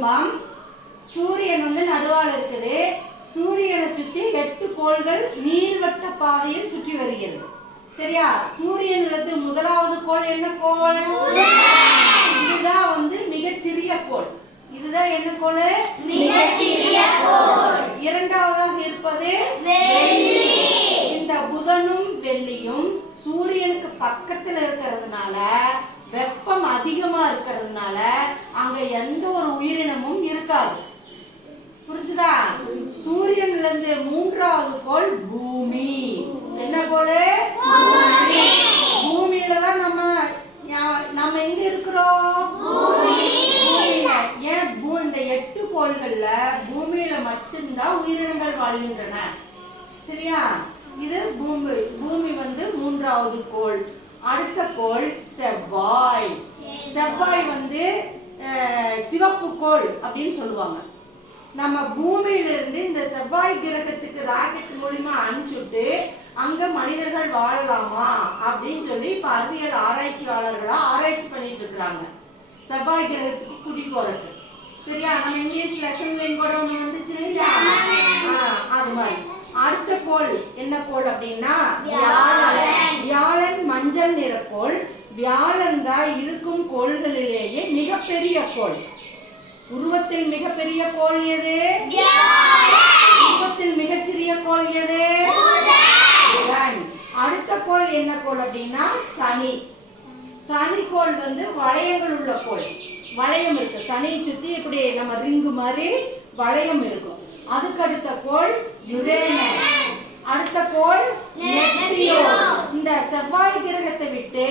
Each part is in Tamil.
குடும்பம். சூரியன் வந்து நடுவால் இருக்குது. சூரியனை சுற்றி 8 கோள்கள் நீள்வட்ட பாதையில் சுற்றி வருகிறது. சரியா? சூரியனிலிருந்து முதலாவது கோள் என்ன கோள்? இதுதான் வந்து மிகச்சிறிய கோள். இதுதான் என்ன கோள்? மிகச்சிறிய கோள். இரண்டாவதாக இருப்பது வெள்ளி. இந்த புதனும் வெள்ளியும் சூரியனுக்கு பக்கத்துல இருக்கிறதுனால, வெப்பம் அதிகமா இருக்கிறதுனால அங்க எந்த ஒரு உயிரினமும் இருக்காது. புரிஞ்சுதா? சூரியன்ல இருந்து மூன்றாவது கோள் பூமி. என்ன கோள்? பூமியில தான் நம்ம எங்க இருக்கிறோம்? பூமியில. ஏன் இந்த 8 கோள்கள்ல பூமியில மட்டும்தான் உயிரினங்கள் வாழ்கின்றன. சரியா? இது பூமி வந்து மூன்றாவது கோள். அடுத்த கோள் செவ்வாய். செவ்வாய் வந்து சிவப்பு கோள் அப்படின்னு சொல்லுவாங்க. நம்ம பூமியிலிருந்து இந்த செவ்வாய் கிரகத்துக்கு ராக்கெட் மூலமா அனுப்பிச்சுட்டு அங்க மனிதர்கள் வாழலாமா அப்படின்னு சொல்லி இப்ப அறிவியல் ஆராய்ச்சியாளர்களா ஆராய்ச்சி பண்ணிட்டு இருக்கிறாங்க. செவ்வாய் கிரகத்துக்கு குடி போறது. சரியா? நம்ம இங்கிலீஷ் லெசன்ல கூட ஒண்ணு வந்துச்சு இல்லையா? அது மாதிரி. அடுத்த கோள் என்ன கோள் அப்படின்னா வியாழன். வியாழன் மஞ்சள் நிற கோள். வியாழன் தான் இருக்கும் கோள்களிலேயே மிகப்பெரிய கோள். உருவத்தில் மிகப்பெரிய கோள் எது? உருவத்தில் மிகச்சிறிய கோள் எது? புதன். அடுத்த கோள் என்ன கோள் அப்படின்னா சனி. சனி கோள் வந்து வளையங்கள் உள்ள கோள். வளையம் இருக்கு. சனியை சுத்தி இப்படி நம்ம ரிங்கு மாதிரி வளையம் இருக்கும். அதுக்கு அடுத்த கோள் யுரேனஸ். அடுத்த கோள் நெப்டியூன். இந்த செவ்வாய் கிரகத்தை விட்டு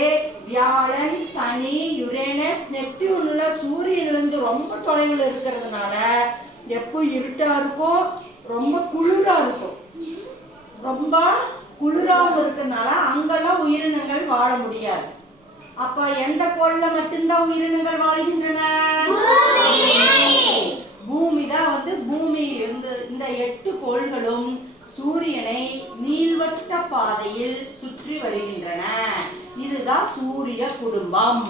வியாழன், சனி, யுரேனஸ், நெப்டியூன்ல சூரியனிலிருந்து ரொம்ப தொலைவில் இருக்கிறதுனால எப்போ இருட்டா இருக்கும், ரொம்ப குளிரா இருக்கும். ரொம்ப குளிராக இருக்கிறதுனால அங்கெல்லாம் உயிரினங்கள் வாழ முடியாது. அப்ப எந்த கோள்ல மட்டும்தான் உயிரினங்கள் வாழ்கின்றன? பூமி தான் வந்து பூமி. இந்த 8 கோள்களும் சூரியனை நீள்வட்ட பாதையில் சுற்றி வருகின்றன. இதுதான் சூரிய குடும்பம்.